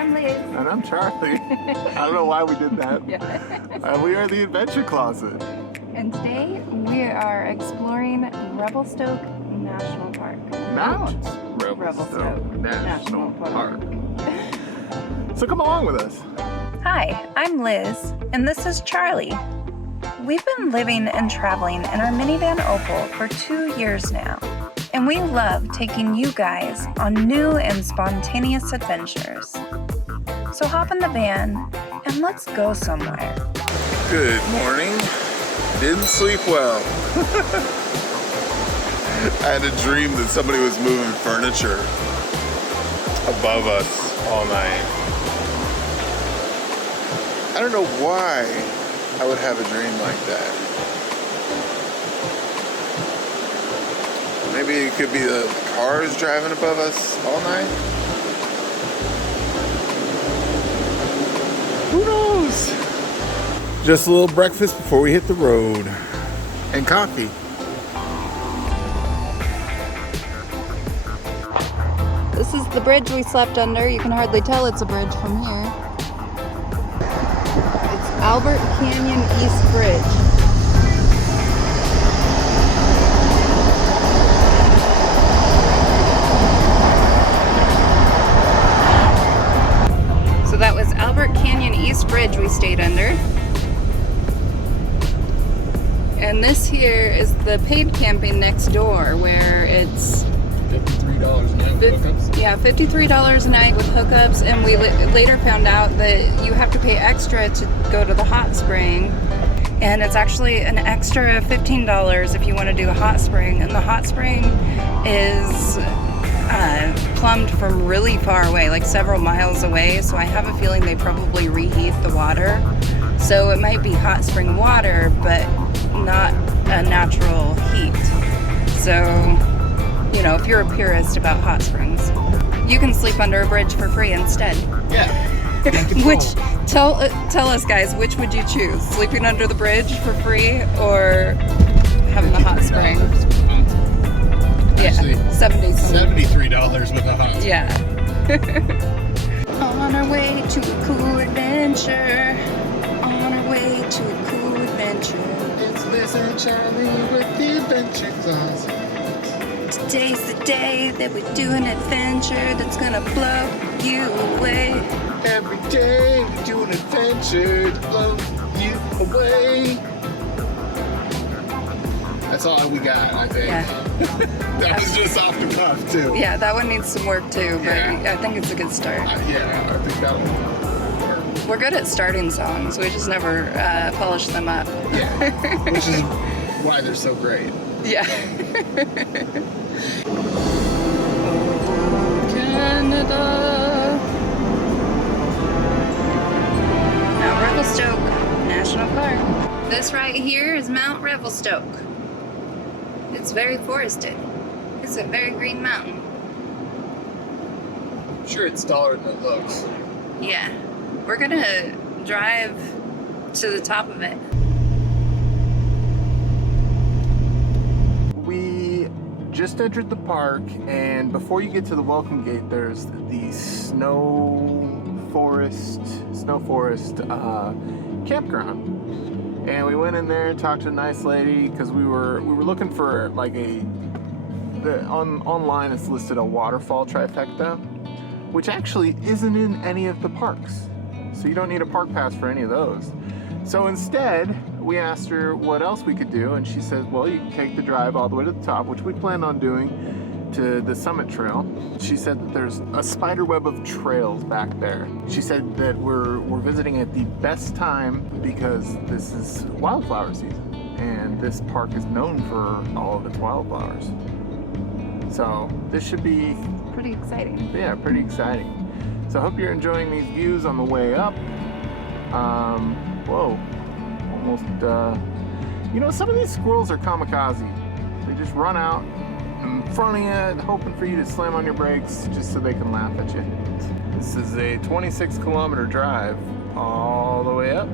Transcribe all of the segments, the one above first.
I'm Liz. And I'm Charlie. I don't know why we did that. Yeah. We are the Adventure Closet. And today we are exploring Revelstoke National Park. Mount Revelstoke National Park. So come along with us. Hi, I'm Liz, and this is Charlie. We've been living and traveling in our minivan Opal for 2 years now, and we love taking you guys on new and spontaneous adventures. So hop in the van and let's go somewhere. Good morning. Didn't sleep well. I had a dream that somebody was moving furniture above us all night. I don't know why I would have a dream like that. Maybe it could be the cars driving above us all night. Who knows? Just a little breakfast before we hit the road. And coffee. This is the bridge we slept under. You can hardly tell it's a bridge from here. It's Albert Canyon East Bridge. So that was Albert Canyon East Bridge we stayed under. And this here is the paid camping next door where it's $53 a night with hookups? Yeah, $53 a night with hookups, and we later found out that you have to pay extra to go to the hot spring, and it's actually an extra $15 if you want to do the hot spring, and the hot spring is plumbed from really far away, like several miles away, so I have a feeling they probably reheat the water, so it might be hot spring water, but not a natural heat. So, you know, if you're a purist about hot springs, you can sleep under a bridge for free instead. Yeah. Which, tell us guys, which would you choose? Sleeping under the bridge for free or having the hot spring? Actually, yeah, $73 with a hot spring. Yeah. On our way to a cool adventure. On our way to a cool adventure. It's Liz and Charlie with the Adventure Closet. Today's the day that we do an adventure that's gonna blow you away. Every day we do an adventure to blow you away. That's all we got, I think. Yeah. That was just off the cuff, too. Yeah, that one needs some work too, but Yeah. I think it's a good start. Yeah, I think that'll work. We're good at starting songs, we just never polish them up. Yeah, which is why they're so great. Yeah. Canada. Mount Revelstoke National Park. This right here is Mount Revelstoke. It's very forested. It's a very green mountain. I'm sure it's taller than it looks. Yeah. We're gonna drive to the top of it. We just entered the park, and before you get to the welcome gate, there's the snow forest campground. And we went in there, talked to a nice lady, because we were looking for like online it's listed a waterfall trifecta, which actually isn't in any of the parks. So you don't need a park pass for any of those. So instead, we asked her what else we could do, and she said, well, you can take the drive all the way to the top, which we planned on doing, to the summit trail. She said that there's a spider web of trails back there. She said that we're visiting at the best time because this is wildflower season, and this park is known for all of its wildflowers. So this should be Pretty exciting. yeah, pretty exciting. So I hope you're enjoying these views on the way up. Whoa, almost, you know, some of these squirrels are kamikaze. They just run out in front of you, hoping for you to slam on your brakes just so they can laugh at you. This is a 26-kilometer drive all the way up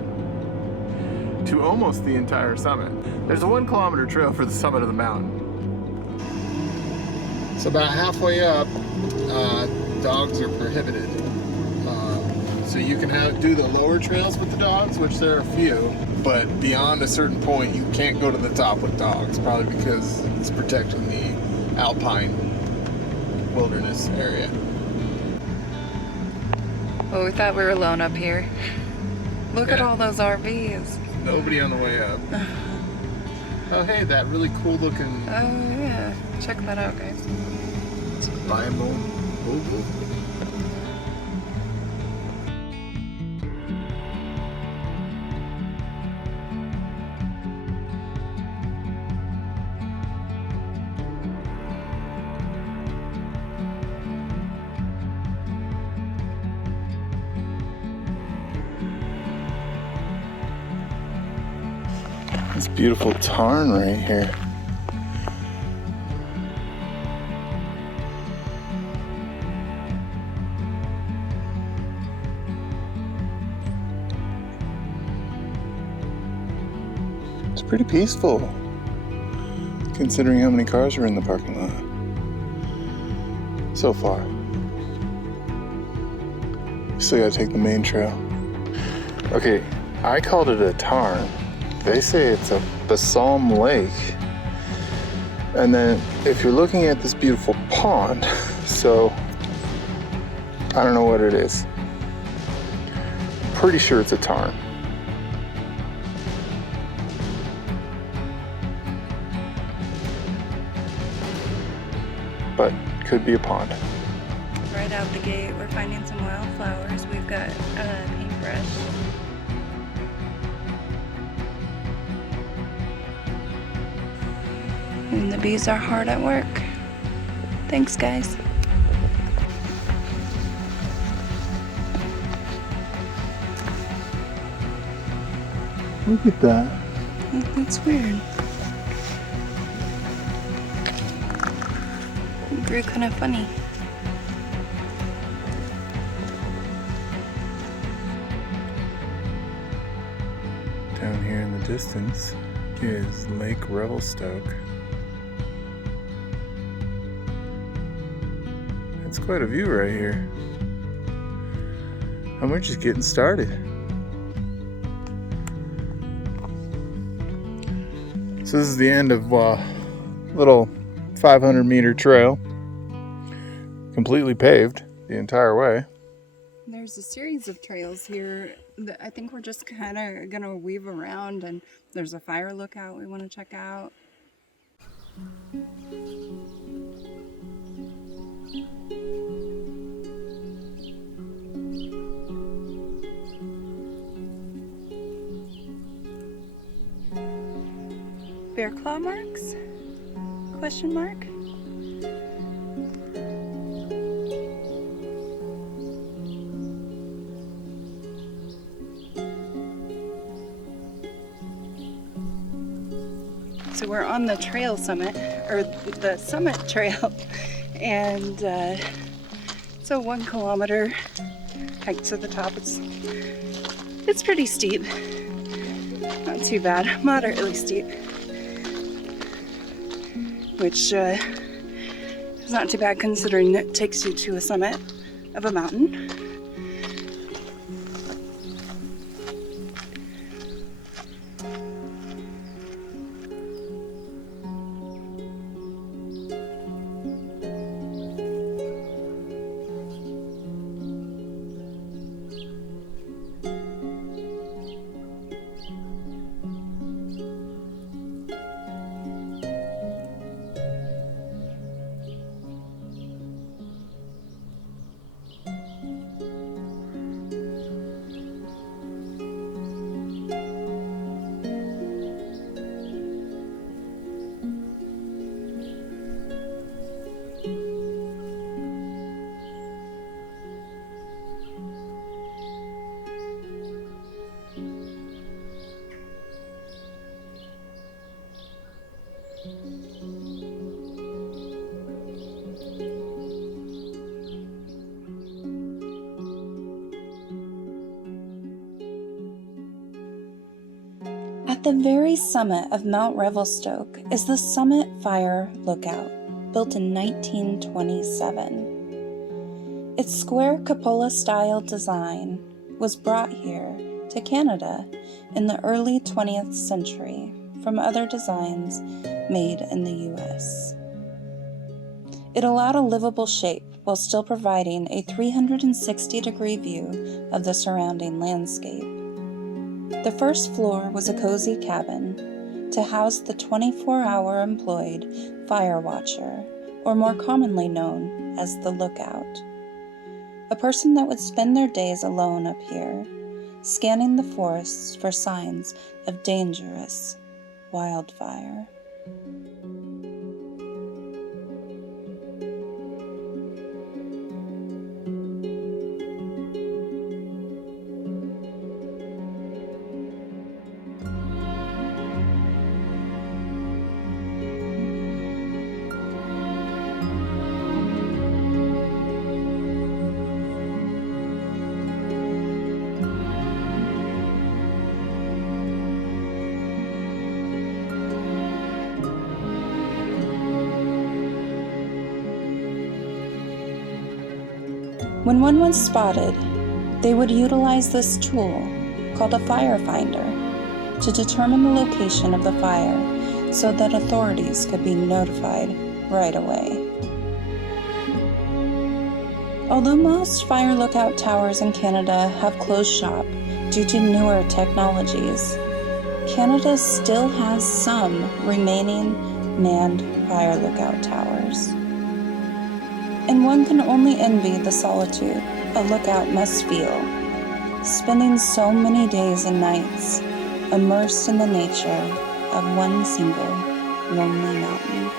to almost the entire summit. There's a 1-kilometer trail for the summit of the mountain. So about halfway up, dogs are prohibited. So you can do the lower trails with the dogs, which there are a few, but beyond a certain point, you can't go to the top with dogs, probably because it's protecting the alpine wilderness area. Well, we thought we were alone up here. Look at all those RVs. Nobody on the way up. Oh, hey, that really cool looking... Oh, yeah. Check that out, guys. It's a Bible. Opal. This beautiful tarn right here. It's pretty peaceful, considering how many cars are in the parking lot. So far. Still gotta take the main trail. Okay, I called it a tarn. They say it's a balsam lake. And then if you're looking at this beautiful pond, so I don't know what it is. Pretty sure it's a tarn. But could be a pond. Right out the gate, we're finding some wildflowers. We've got a paintbrush. And the bees are hard at work. Thanks, guys. Look at that. That's weird. It grew kind of funny. Down here in the distance is Lake Revelstoke. It's quite a view right here. And we're just getting started. So this is the end of a little 500-meter trail. Completely paved the entire way. There's a series of trails here that I think we're just kind of going to weave around, and there's a fire lookout we want to check out. Bear claw marks? Question mark? So we're on the trail summit, or the summit trail, and it's a 1 kilometer hike to the top. It's pretty steep, not too bad, moderately steep, which is not too bad considering it takes you to a summit of a mountain. At the very summit of Mount Revelstoke is the Summit Fire Lookout, built in 1927. Its square cupola-style design was brought here to Canada in the early 20th century from other designs made in the US. It allowed a livable shape while still providing a 360-degree view of the surrounding landscape. The first floor was a cozy cabin to house the 24-hour employed fire watcher, or more commonly known as the lookout. A person that would spend their days alone up here, scanning the forests for signs of dangerous wildfire. When one was spotted, they would utilize this tool, called a fire finder, to determine the location of the fire so that authorities could be notified right away. Although most fire lookout towers in Canada have closed shop due to newer technologies, Canada still has some remaining manned fire lookout towers. And one can only envy the solitude a lookout must feel, spending so many days and nights immersed in the nature of one single lonely mountain.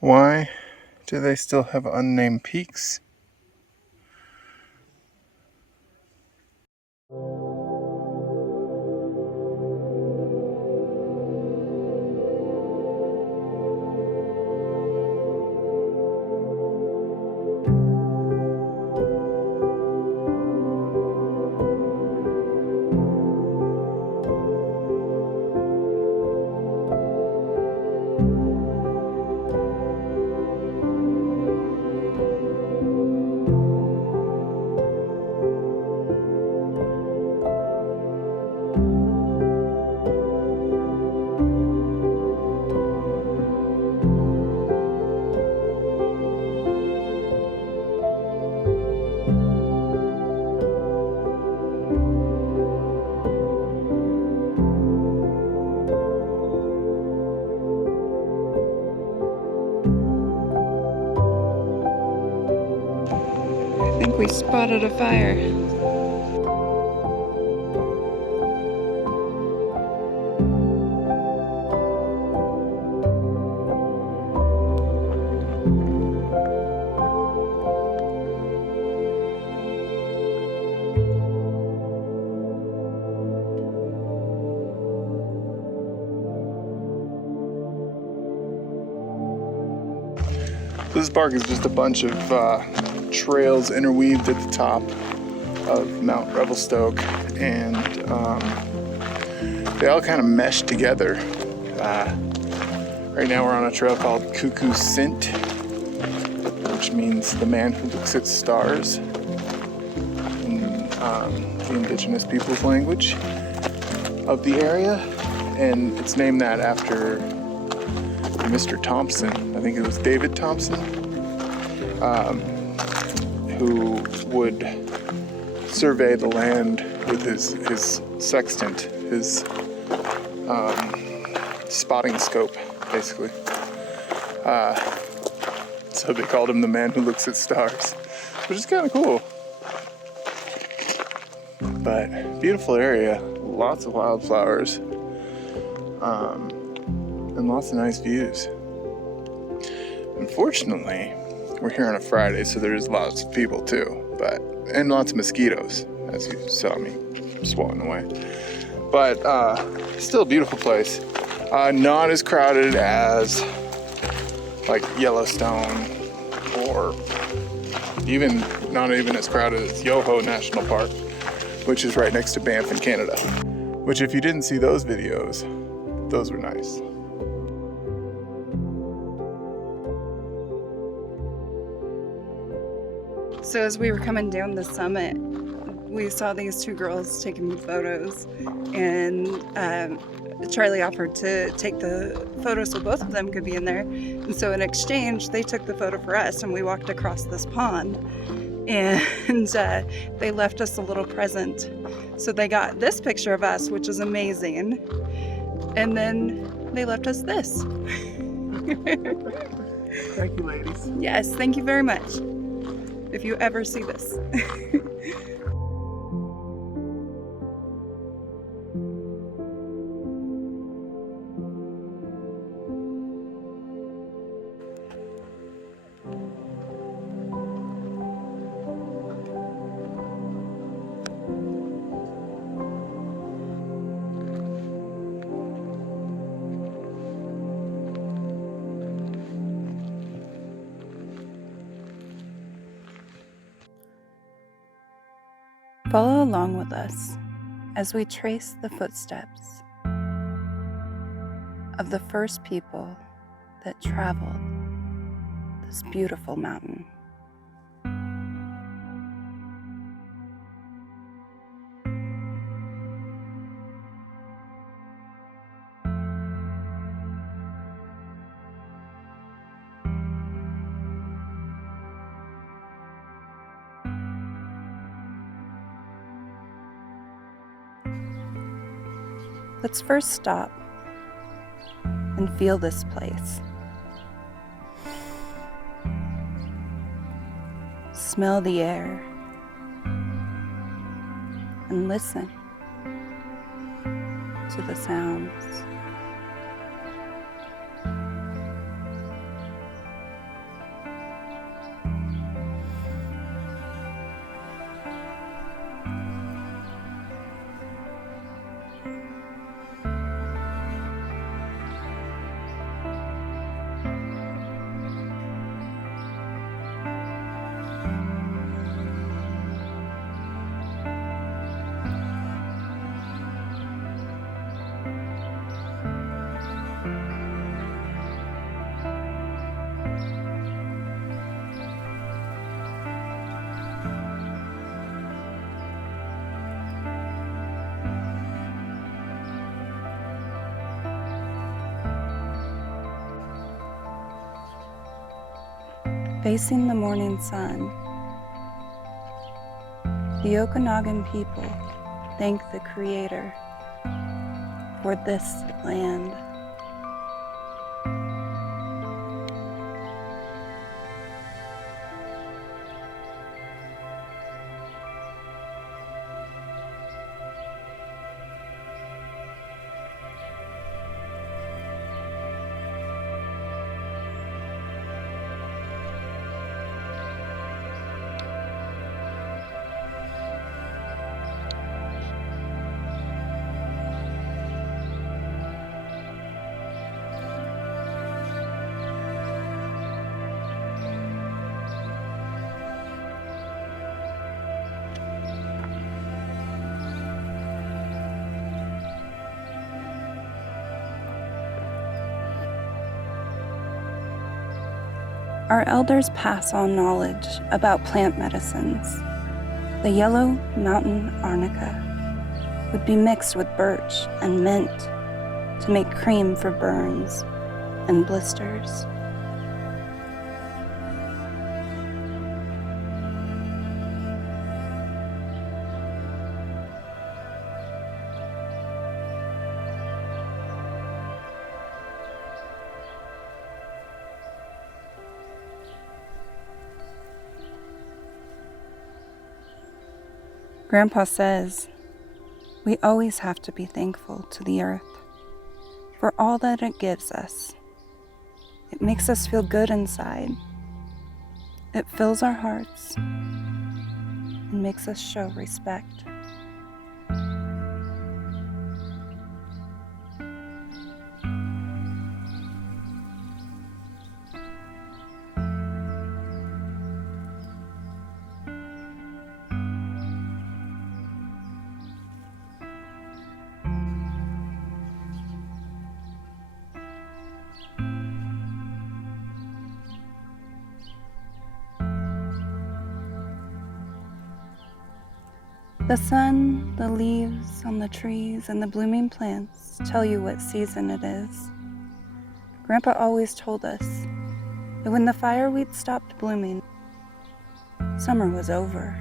Why do they still have unnamed peaks? I think we spotted a fire. This park is just a bunch of trails interweaved at the top of Mount Revelstoke, and they all kind of mesh together. Right now we're on a trail called Cuckoo Sint, which means the man who looks at stars in the indigenous people's language of the area, and it's named that after Mr. Thompson. I think it was David Thompson, who would survey the land with his sextant, his spotting scope, basically. So they called him the man who looks at stars, which is kind of cool. But beautiful area, lots of wildflowers, and lots of nice views. Unfortunately, we're here on a Friday, so there's lots of people too, and lots of mosquitoes, as you saw me swatting away. But still a beautiful place. Not as crowded as like Yellowstone, or not even as crowded as Yoho National Park, which is right next to Banff in Canada. Which, if you didn't see those videos, those were nice. So as we were coming down the summit, we saw these two girls taking photos, and Charlie offered to take the photo so both of them could be in there. And so in exchange, they took the photo for us, and we walked across this pond, and they left us a little present. So they got this picture of us, which is amazing, and then they left us this. Thank you, ladies. Yes, thank you very much. If you ever see this. Follow along with us as we trace the footsteps of the first people that traveled this beautiful mountain. Let's first stop and feel this place. Smell the air and listen to the sounds. Facing the morning sun, the Okanagan people thank the Creator for this land. Our elders pass on knowledge about plant medicines. The yellow mountain arnica would be mixed with birch and mint to make cream for burns and blisters. Grandpa says we always have to be thankful to the earth for all that it gives us, It makes us feel good inside. It fills our hearts and makes us show respect. The sun, the leaves on the trees, and the blooming plants tell you what season it is. Grandpa always told us that when the fireweed stopped blooming, summer was over.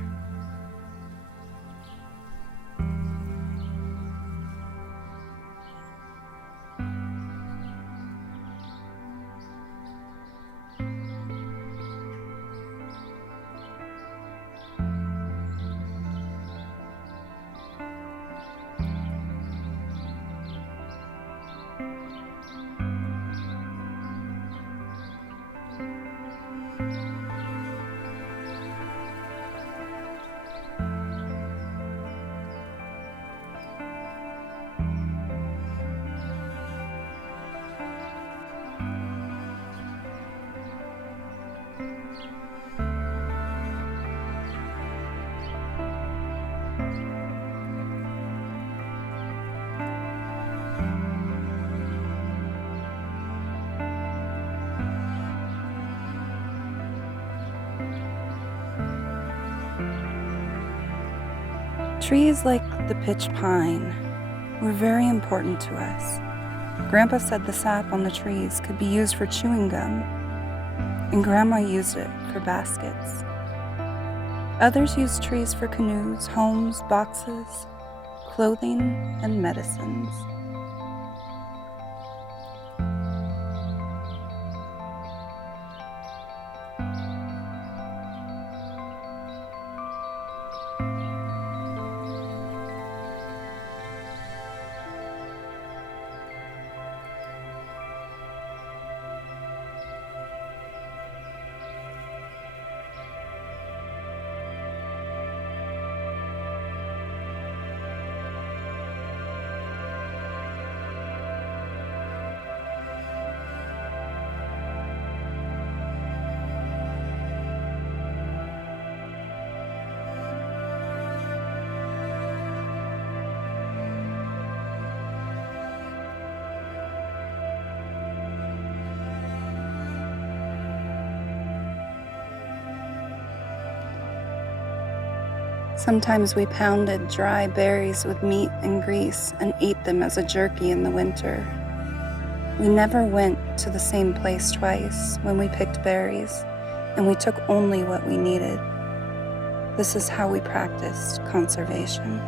Trees like the pitch pine were very important to us. Grandpa said the sap on the trees could be used for chewing gum, and Grandma used it for baskets. Others used trees for canoes, homes, boxes, clothing, and medicines. Sometimes we pounded dry berries with meat and grease and ate them as a jerky in the winter. We never went to the same place twice when we picked berries, and we took only what we needed. This is how we practiced conservation.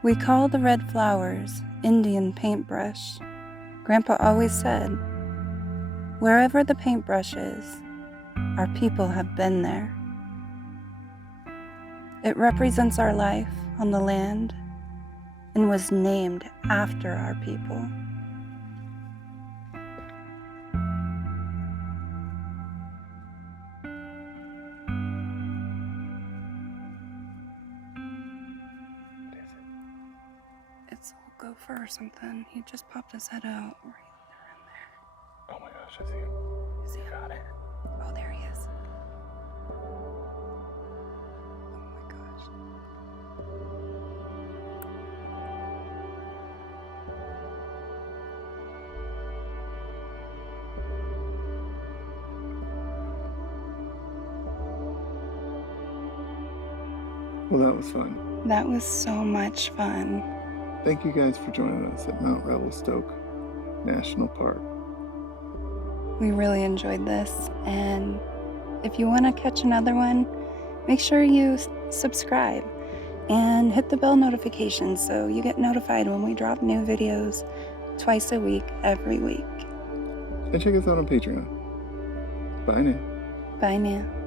We call the red flowers Indian paintbrush. Grandpa always said, wherever the paintbrush is, our people have been there. It represents our life on the land and was named after our people. It's a gopher or something. He just popped his head out right around there. Oh my gosh, I see him. Is he? Got it. Oh, there he is. Oh my gosh. Well, that was fun. That was so much fun. Thank you guys for joining us at Mount Revelstoke National Park. We really enjoyed this, and if you want to catch another one, make sure you subscribe and hit the bell notification so you get notified when we drop new videos twice a week, every week. And check us out on Patreon. Bye now. Bye now.